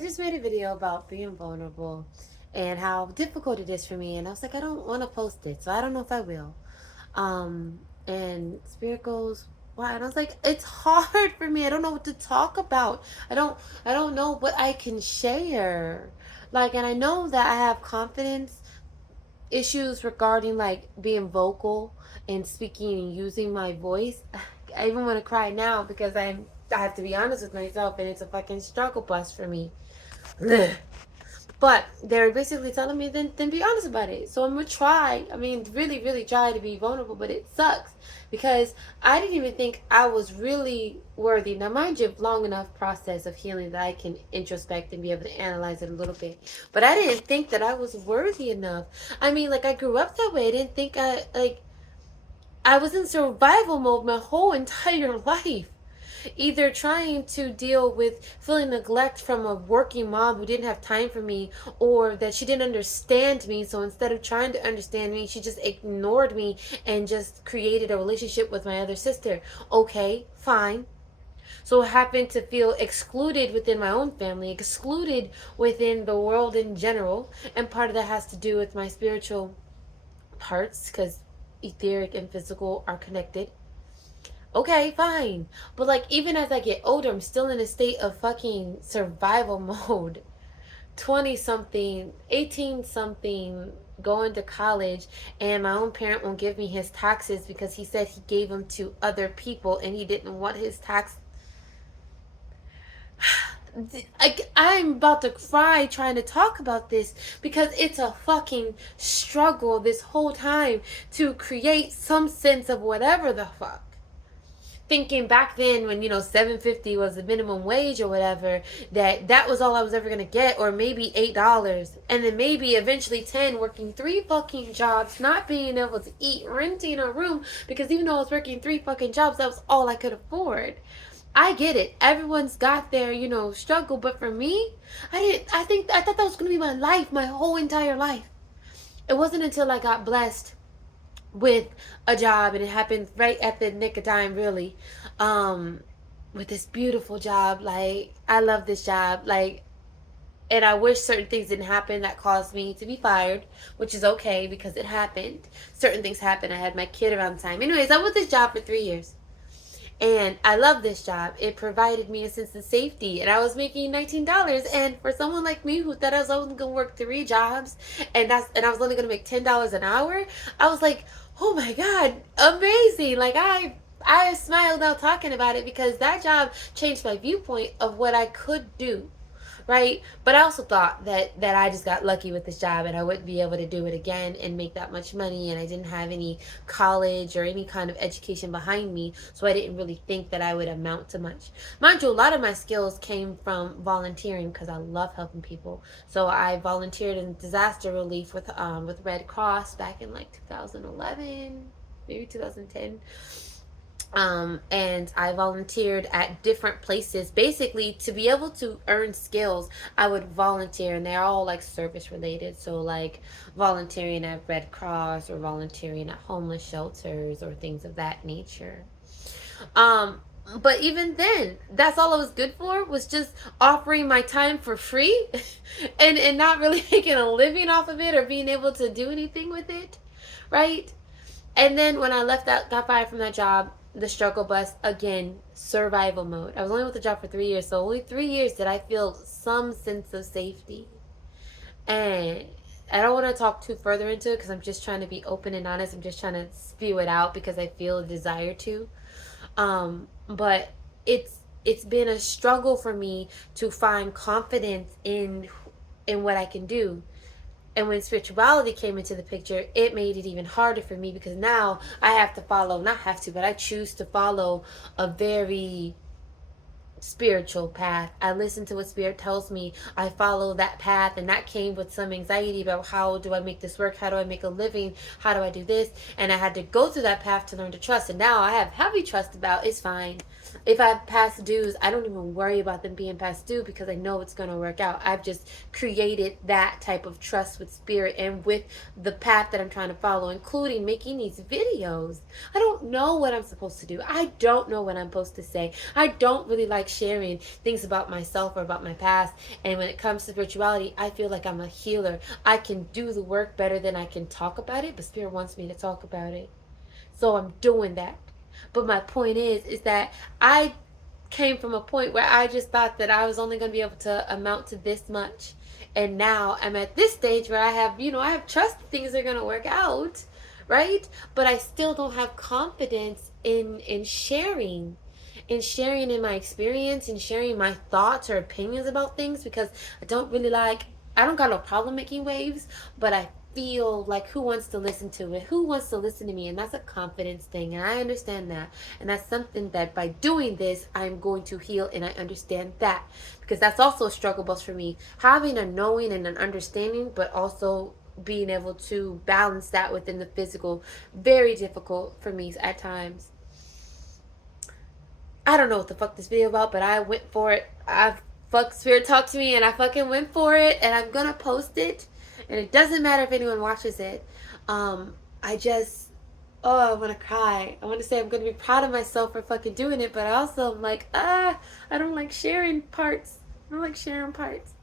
I just made a video about being vulnerable and how difficult it is for me. And I was like, I don't want to post it, so I don't know if I will. And Spirit goes, why? And I was like, it's hard for me. I don't know what to talk about. I don't know what I can share. Like, and I know that I have confidence issues regarding like being vocal and speaking and using my voice. I even want to cry now because I have to be honest with myself, and it's a fucking struggle bus for me. But they're basically telling me, then be honest about it. So I'm gonna try. I mean, really, really try to be vulnerable, but it sucks because I didn't even think I was really worthy. Now, mind you, long enough process of healing that I can introspect and be able to analyze it a little bit. But I didn't think that I was worthy enough. I mean, like I grew up that way. I didn't think I was in survival mode my whole entire life, either trying to deal with feeling neglect from a working mom who didn't have time for me, or that she didn't understand me, so instead of trying to understand me, she just ignored me and just created a relationship with my other sister. Okay, fine. So I happened to feel excluded within my own family, excluded within the world in general, and part of that has to do with my spiritual parts, because etheric and physical are connected. Okay, fine. But like even as I get older, I'm still in a state of fucking survival mode. 20 something, 18 something, going to college, and my own parent won't give me his taxes because he said he gave them to other people and he didn't want his tax. I'm about to cry trying to talk about this because it's a fucking struggle this whole time to create some sense of whatever the fuck. Thinking back then when, $7.50 was the minimum wage or whatever, that was all I was ever going to get, or maybe $8, and then maybe eventually 10, working 3 fucking jobs, not being able to eat, renting a room, because even though I was working 3 fucking jobs, that was all I could afford. I get it. Everyone's got their, struggle, but for me, I thought that was going to be my life, my whole entire life. It wasn't until I got blessed with a job, and it happened right at the nick of time, really, with this beautiful job. Like, I love this job, like, and I wish certain things didn't happen that caused me to be fired, which is okay because it happened. Certain things happened. I had my kid around the time. Anyways, I was with this job for 3 years, and I love this job. It provided me a sense of safety, and I was making $19. And for someone like me who thought I was only gonna work 3 jobs, and I was only gonna make $10 an hour, I was like, oh my god, amazing! Like I smiled out talking about it because that job changed my viewpoint of what I could do, right? But I also thought that I just got lucky with this job and I wouldn't be able to do it again and make that much money, and I didn't have any college or any kind of education behind me, so I didn't really think that I would amount to much. Mind you, a lot of my skills came from volunteering because I love helping people. So I volunteered in disaster relief with Red Cross back in like 2011, maybe 2010. And I volunteered at different places. Basically, to be able to earn skills, I would volunteer, and they're all like service related. So, like volunteering at Red Cross or volunteering at homeless shelters or things of that nature. Um, but even then, that's all I was good for, was just offering my time for free and not really making a living off of it or being able to do anything with it, right? And then when I left that, got fired from that job, the struggle bus again, survival mode. I was only with the job for 3 years, so only 3 years did I feel some sense of safety. And I don't want to talk too further into it because I'm just trying to be open and honest. I'm just trying to spew it out because I feel a desire to. But it's been a struggle for me to find confidence in what I can do. And when spirituality came into the picture, it made it even harder for me because now I have to follow, not have to, but I choose to follow a very spiritual path. I listen to what spirit tells me. I follow that path, and that came with some anxiety about how do I make this work? How do I make a living? How do I do this? And I had to go through that path to learn to trust. And now I have heavy trust about it's fine. If I have past dues, I don't even worry about them being past due because I know it's going to work out. I've just created that type of trust with spirit and with the path that I'm trying to follow, including making these videos. I don't know what I'm supposed to do. I don't know what I'm supposed to say. I don't really like sharing things about myself or about my past. And when it comes to spirituality, I feel like I'm a healer. I can do the work better than I can talk about it, but Spirit wants me to talk about it. So I'm doing that. But my point is that I came from a point where I just thought that I was only going to be able to amount to this much. And now I'm at this stage where I have, I have trust that things are going to work out, right? But I still don't have confidence in sharing. In sharing in my experience and sharing my thoughts or opinions about things, because I don't got no problem making waves, but I feel like who wants to listen to it? Who wants to listen to me? And that's a confidence thing, and I understand that. And that's something that by doing this, I'm going to heal, and I understand that. Because that's also a struggle bus for me. Having a knowing and an understanding, but also being able to balance that within the physical. Very difficult for me at times. I don't know what the fuck this video about, but I went for it. Spirit talked to me and I fucking went for it, and I'm gonna post it. And it doesn't matter if anyone watches it. I want to cry. I want to say I'm going to be proud of myself for fucking doing it, but I also am like, I don't like sharing parts. I don't like sharing parts.